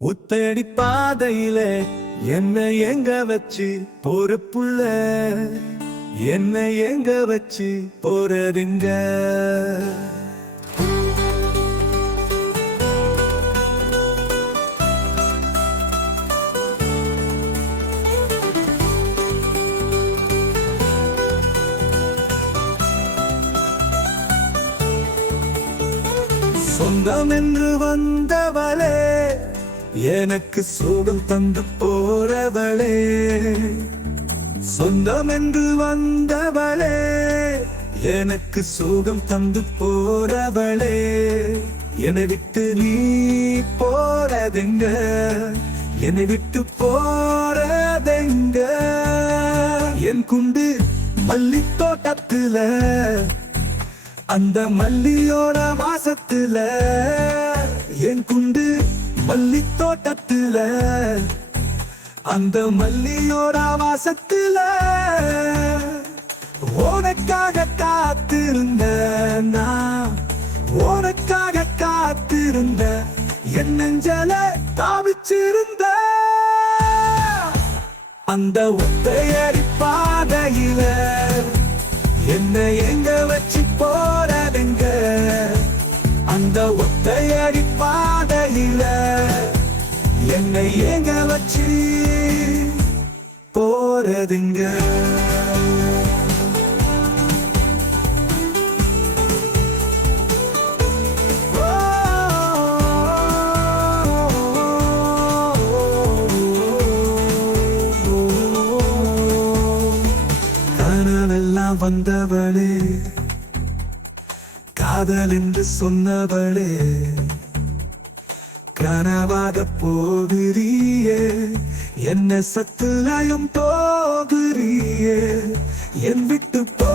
உத்தடி பாதையில என்ன எங்க வச்சு போற புள்ள, என்ன எங்க வச்சு போறதுங்க. சொந்தம் என்று வந்தவளே, எனக்கு சுகம் தந்து போறவளே. சொந்தம் என்று வந்தவளே, எனக்கு சுகம் தந்து போறவளே. என்னை விட்டு நீ போறதெங்க, என்னை விட்டு போறதெங்க. என் குண்டு மல்லி தோட்டத்துல, அந்த மல்லியோட வாசத்துல. என் குண்டு மல்லி தோட்டத்துல, அந்த மல்லியோட வாசத்துல. உனக்காக காத்திருந்த நான், உனக்காக காத்திருந்த என் நெஞ்சல தாவிச்சிருந்த. அந்த ஒத்தையடி பாதையில என்ன எங்க வச்சு போறதுங்க. அந்த ஒத்தையடி பாதையில என்னை எங்க வச்சு போறதுங்க. கனவெல்லாம் வந்தவளே, காதல் என்று சொன்னவளே, கனவாக போகிறியே, என்ன சத்துலயம் போகிறியே. என் விட்டு போ